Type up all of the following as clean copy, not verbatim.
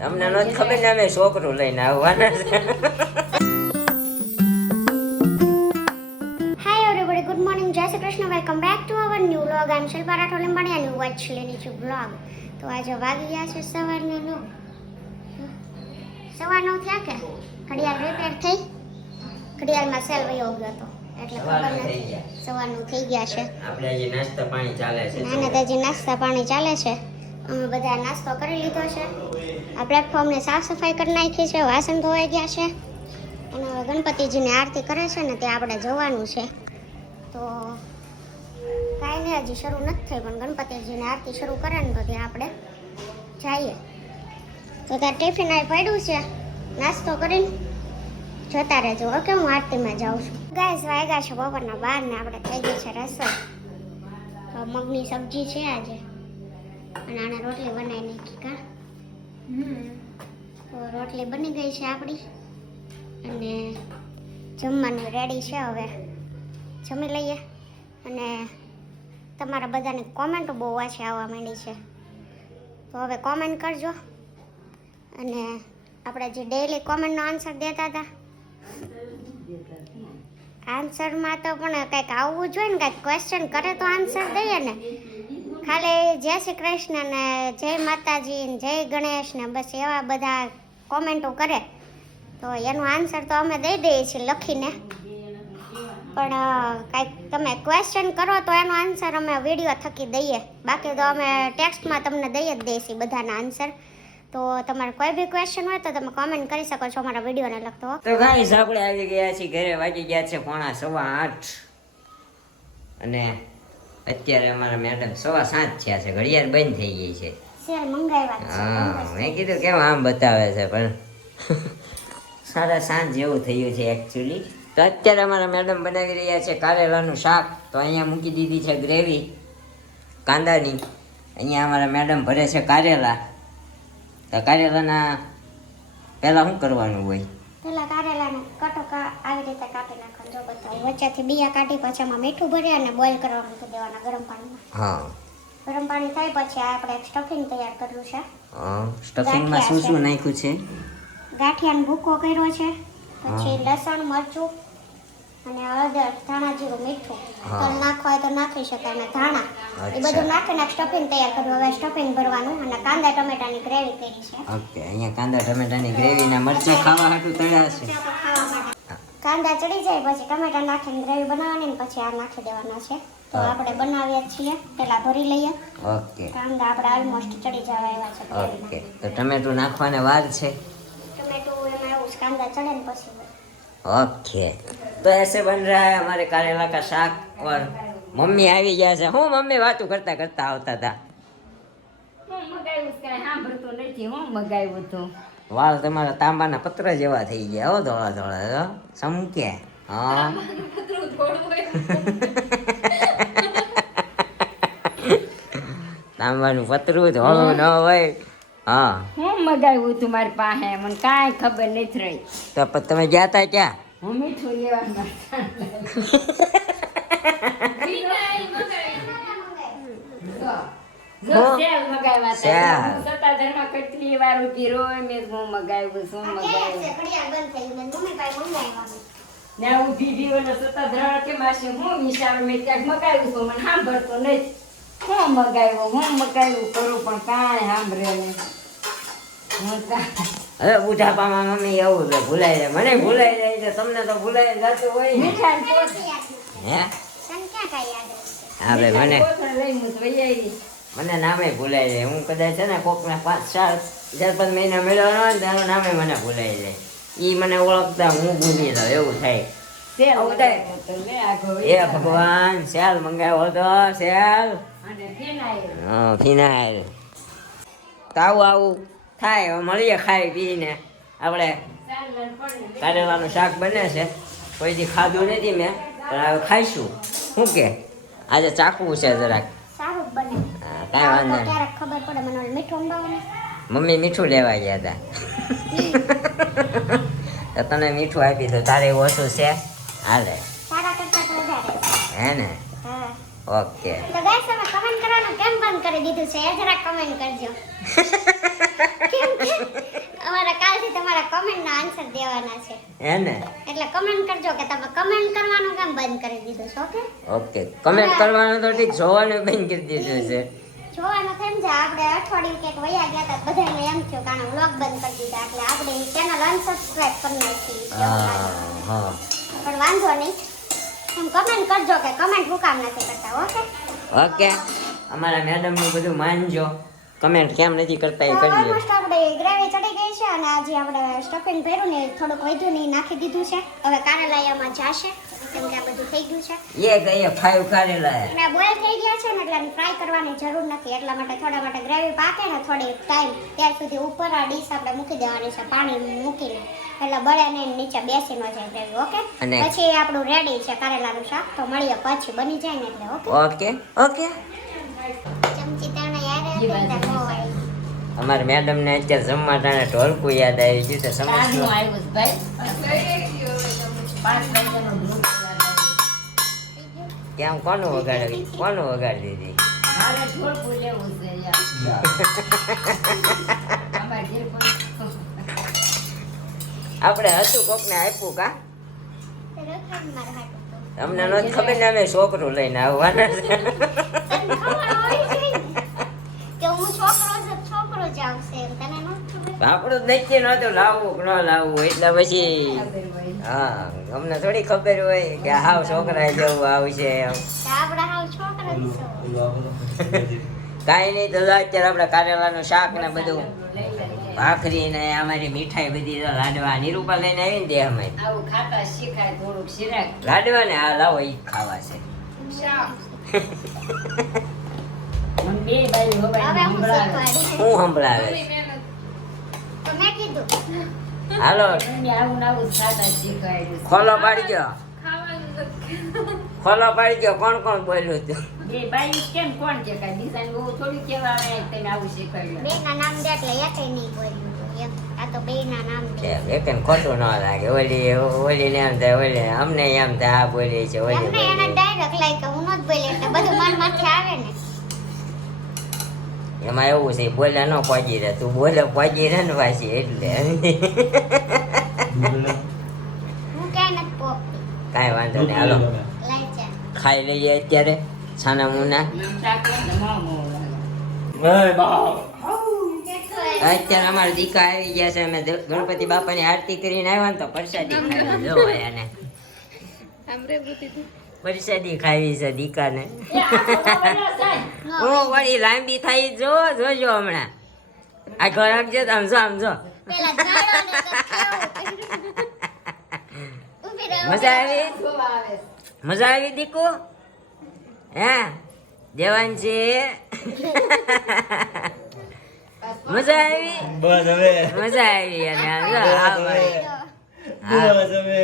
તમને નથી ખબર ને અમે છોકરું લઈને આવવાના છે. Hi everybody, good morning, જય Shri Krishna, welcome back to our new vlog. I am Shilpa Rathod Limbani અને વોચ લેની છું વ્લોગ. તો આજે વાગી ગયા છે સવારના 9. સવા 9 થયા કે ઘડિયાળ રિપેર થઈ, ઘડિયાળમાં સેલ વયો ગયો હતો એટલે ખબર નથી. સવા 9 થઈ ગયા છે. આપણે હજી નાસ્તા પાણી ચાલે છે. નાના તાજી નાસ્તા પાણી ચાલે છે. અમે બધા નાસ્તો કરી લીધો છે. આ પ્લેટફોર્મને સાફ સફાઈ કરી નાખી છે, વાસણ ધોવાઈ ગયા છે અને હવે ગણપતિજીની આરતી કરે છે ને ત્યાં આપણે જવાનું છે. તો કાંઈ નહીં, હજી શરૂ નથી થઈ, પણ ગણપતિજીની આરતી શરૂ કરે ને તો ત્યાં આપણે જઈએ. તો ત્યાં ટિફિન આવી પડ્યું છે, નાસ્તો કરીને જતા રહેજો. ઓકે, હું આરતીમાં જાઉં છું. ગાઈસ વાગ્યા છે બપોરના 12 ને આપણે થઈ ગઈ છે રસોઈ. તો મગની સબ્જી છે આજે અને આને રોટલી બનાવી નાખી કા. તો રોટલી બની ગઈ છે આપણી અને જમવાનું રેડી છે. હવે જમી લઈએ. અને તમારા બધાની કોમેન્ટો બહુ ઓછી આવવા માંડી છે, તો હવે કોમેન્ટ કરજો. અને આપણે જે ડેઈલી કોમેન્ટનો આન્સર દેતા હતા, આન્સરમાં તો પણ કંઈક આવવું જોઈએ ને, કંઈક ક્વેશ્ચન કરે તો આન્સર દઈએ ને. ખાલી જય શ્રી કૃષ્ણ ને જય માતાજી ને જય ગણેશ ને બસ એવા બધા કોમેન્ટો કરે તો એનો આન્સર તો અમે દઈ દઈએ છીએ લખીને. પણ કાંઈક તમે ક્વેશ્ચન કરો તો એનો આન્સર અમે વિડીયો થકી દઈએ, બાકી તો અમે ટેક્સ્ટમાં તમને દઈ જ દઈશું બધાના આન્સર. તો તમારે કોઈ બી ક્વેશ્ચન હોય તો તમે કોમેન્ટ કરી શકો છો અમારા વિડીયોને લખતો. તો ગાઈસ આપણે આવી ગયા છીએ ઘરે. વાગી ગયા છે 7:45 અને અત્યારે અમારા મેડમ 7:15 થયા છે. ઘડિયાળ બંધ થઈ ગઈ છે. શેર મંગાવ્યા છે. હા, મેં કીધું કેમ આમ બતાવે છે, પણ 7:30 જેવું થયું છે એકચ્યુઅલી. તો અત્યારે અમારા મેડમ બનાવી રહ્યા છે કારેલાનું શાક. તો અહીંયા મૂકી દીધી છે ગ્રેવી કાંદાની. અહીંયા અમારા મેડમ ભરે છે કારેલા. તો કારેલાના પહેલાં શું કરવાનું હોય? પેલા કારેલાને કટોકા આવી રીતે કાપી નાખવાનું. જો બતાવું, વચ્ચેથી બિયા કાઢી પછી એમાં મીઠું ભરી અને બોઇલ કરવા મૂકી દેવાના ગરમ પાણીમાં. હા, ગરમ પાણી થાય પછી આપણે એક સ્ટફિંગ તૈયાર કર્યું છે. હા, સ્ટફિંગમાં શું શું નાખ્યું છે? ગાંઠિયાનો ભૂકો કર્યો છે, પછી લસણ મરચું અને હળદર, ધાણા જીરું, મીઠું. તલ નાખવા હોય તો નાખી શકાય અને ધાણા એ બધું નાખીને સ્ટફિંગ તૈયાર કર્યું. હવે સ્ટફિંગ ભરવાનું અને કાંદા ટમેટાની ગ્રેવી કરી છે. ઓકે, અહીંયા કાંદા ટમેટાની ગ્રેવીના મરચાં ખાવા હાટું તળ્યા છે. કાંદા ચડી જાય પછી ટમેટા નાખીને ગ્રેવી બનાવવાની ને પછી આ નાખી દેવાના છે. તો આપણે બનાવીએ છીએ, પેલા ભરી લઈએ. ઓકે, કાંદા આપણે ઓલમોસ્ટ ચડી જવા આવ્યા છે. ઓકે, તો ટમેટું નાખવાને વાર છે. टमेटो में उस कांदा चढ़े न पसी. ओके, तो ऐसे बन रहा है हमारे करेला का शाक. और मम्मी આવી ગયા છે. હું મમ્મી વાતું કરતા કરતા આવતા હતા. હું મગાવ્યું કાંઈ સાંભળતો નથી. હું મગાવ્યું હતું. વાળ તમારા તાંબાના પત્ર જેવા થઈ ગયા હો, ધોળા ધોળા. સમકે હા. તાંબાનું પતરું ધોળું ન હોય. હા, હું મગાવ્યું હતું મારી પાસે, મને કાંઈ ખબર નથી રહી. તો તમે ગયા તા ક્યાં? હું મીઠું લેવા સત્તાધારમાં કેટલી વાર ઉભી રોય મેં હું મગાવ્યું શું મગાવ્યું ને ઉભી રહ્યો ને સત્તાધાર કે માસી હું વિચાર મેં ક્યાંક મગાવ્યું છું, મને સાંભળતો નથી. હું મગાવ્યું કરું પણ કાંઈ સાંભળે નહીં. હવે બુઢાપામાં મમ્મી એવું છે, ભૂલાઈ જાય. મને ભૂલાઈ જાય છે, તમને તો ભૂલાઈ જતું હોય ને. હે હા ભાઈ, મને નામે ભૂલાઈ જાય. હું કદાચ છે ને કોકને 4-5 મહિના મેળવવાનો હોય ને તારું નામે મને ભૂલાઈ જાય. ઈ મને ઓળખતા હું ભૂલી જાઉં એવું થાય. એ ભગવાન, સેલ મંગાવ્યો હતો, સેલ. હા, ફિનાઇલ. તો આવું થાય. હવે મળીએ ખાઈ પીને. આપણે કારેલાનું શાક બને છે, કોઈ દી ખાધું નથી મેં, પણ હવે ખાઈશું. શું કે આજે ચાખવું છે જરાક. સારું બને. હા, કાંઈ વાંધો નહીં. ક્યારેક ખબર પડે. મને મીઠું અંબાવવાનું. મમ્મી મીઠું લેવા ગયા હતા. તો તને મીઠું આપી દો, તારે એવું ઓછું છે હાલે. સારા કરતા તો વધારે. હે ને? હા. ઓકે. તો ગાઈસ તમે કમેન્ટ કરવાનું કેમ બંધ કરી દીધું છે એ જરા કમેન્ટ કરજો. કેમ કે કહેવાના છે હે ને એટલે કમેન્ટ કરજો કે તમે કમેન્ટ કરવાનું કેમ બંધ કરી દીધું છે ઓકે ઓકે કમેન્ટ કરવાનું તો ઠીક જોવાનું બંધ કરી દીધું છે જોવાનું કેમ છે આપણે અઠવાડિયું કંઈક વયા ગયા હતા બધાને એમ થયું કે આનો વ્લોગ બંધ કરી દીધા એટલે આપણે ચેનલ અનસબસ્ક્રાઇબ કરી નાખી હા પણ વાંધો નહીં તમે કમેન્ટ કરજો કે કમેન્ટ હું કામ નથી કરતા ઓકે ઓકે અમારા મેડમ નું બધું માનજો કમેન્ટ કેમ નથી કરતા એ કરજો ઓલમોસ્ટ આપણે ગ્રેવી ચડી ગઈ છે અને આજે આપણે સ્ટફિંગ ભર્યું ને થોડુંક વધ્યું ને ઈ નાખી દીધું છે હવે કારેલામાં જાશે કેમ કે આ બધું થઈ ગયું છે એ ગયે 5 કારેલા અને બોઇલ થઈ ગયા છે ને એટલે ફ્રાય કરવાની જરૂર નથી એટલા માટે થોડા માટે ગ્રેવી પાકે ને થોડી ટાઈમ ત્યાર સુધી ઉપર આ ડીશ આપણે મૂકી દેવાની છે પાણી મૂકીને એટલે બળે ને નીચે બેસી ન જાય ગ્રેવી ઓકે પછી આપણું રેડી છે કારેલાનું શાક તો મળીએ પછી બની જાય ને એટલે ઓકે ઓકે ચમચી તાણે યાર એટલે ખવાય અમારા મેડમ ને અત્યારે જમવા ટાણે ઢોલકું યાદ આવી ગયું તો સમજ તારનું આવ્યું છે ભાઈ 5 વાગ્યાનો ગ્રુપ કેમ કોનું વગાડી દીધી મારે ઢોલકું લેવું છે યાર અમારે જે પણ આપણે હતું કોકને આપ્યું કા રખાડ માર હાટું અમને નહોતી ખબર ને અમે છોકરું લઈને આવવાના છે કે હું છોકરો જ આવશે એમ તને ન ખબર આપણું જ નક્કી નહોતું લાવવું કે ન લાવવું એટલે પછી હા અમને થોડી ખબર હોય કે હાવ છોકરા જેવું આવશે એમ કે આપડા હાવ છોકરો જ છો કાંઈ નહીં તો અત્યારે આપણે કારેલાનું શાક ને બધું ભાખરી ને અમારી મીઠાઈ બધી તો લાડવા નિરૂપા લઈને આવી ને દે અમારી આવું ખાતા શીખાય થોડુંક શિરાક લાડવા ને આ લાવો ઈ ખાવા છે મને બે બાજુ હવે હવાઈ હું સંભળાવે શીખવાડી હું સંભળાવે તો મેં કીધું હાલો મને આવું ને આવું જ ખાતા શીખવાડ્યું છે. ખોલો પાડી ગયો કોણ કોણ બોલ્યું હતું બે બાઈ કેમ કોણ કે કાંઈ દિશાને બહુ થોડી કેવા આવે તને આવું શીખવાડ્યું બે ના નામ દે એટલે એકે નહીં બોલ્યું એમ આ તો બે ના નામ દે એકન ખોટું ન લાગે ઓલી ને એમ થાય ઓલી અમને એમ થાય આ બોલી છે ઓલી એમને બોલી એના ડાયરેક્ટ લાઈક હું ન જ બોલી એટલે બધું માર માથે આવે ને એમાં એવું છે બોલ્યા ન પહોંચી રહે તું બોલે પહોંચી રહે ને પાછી એટલે હું ક્યાંય નથી પોપતી કાંઈ વાંધો નહીં હાલો લાઈ ચા ખાઈ લઈએ અત્યારે છાના મુના આમ શાક હોય ને મોં લાગે અત્યારે અમારા દીકા આવી ગયા છે અમે ગણપતિ બાપાની આરતી કરીને આવ્યા ને તો પ્રસાદી ખાવી જો એને પ્રસાદી ખાવી છે દીકાને એ આ થોડો વળ્યો જાય. હું વળી લાંબી થાય જોજો હમણાં આ ઘર રાખજો તો આમ જો પેલા ગાળો ને તો કેવું ઊભી રહો મજા આવી જોવા આવે છે. મજા આવી દીકુ હે દેવાન છે મજા આવી બસ હવે મજા આવી અને આમ જો આ ભાઈ. હા. બસ હવે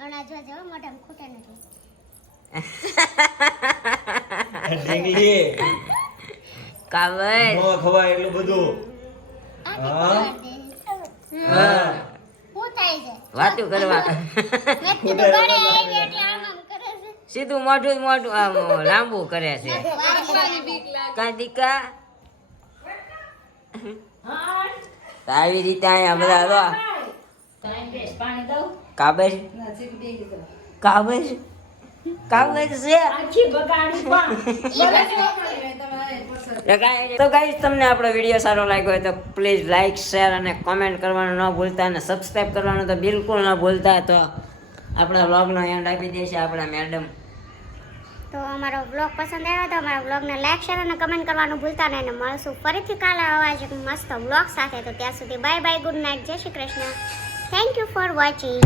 અણા જોજો મોઢામાં ખૂટે નથી ઢીંગલી કાબર નો ખવાય એટલું બધું આ હા. કે હા હું થાય છે વાતું કરવા મેં કીધું ગળે આવી એટલે આમ આમ કરે છે સીધું મોઢું આમ લાંબુ કરે છે કા દીકા હા તો આવી રીતે અહીંયા બધા જો ટાઈમ બેસ પાણી દઉં કાબર કાબર કાબર છે આખી બગાડી પણ તો ગાઈસ તમને આપણો વિડીયો સારો લાગ્યો હોય તો પ્લીઝ લાઈક શેર અને કોમેન્ટ કરવાનું ન ભૂલતા અને સબસ્ક્રાઈબ કરવાનું તો બિલકુલ ન ભૂલતા તો આપણા વ્લોગનો એન્ડ આપી દેશે આપણા મેડમ તો અમારો વ્લોગ પસંદ આવ્યો તો અમારા વ્લોગને લાઈક શેર અને કમેન્ટ કરવાનું ભૂલતા નહીં અને મળશું ફરીથી કાલે આવા જ એક મસ્ત વ્લોગ સાથે તો ત્યાં સુધી બાય બાય ગુડ નાઇટ જય Shri Krishna thank you for watching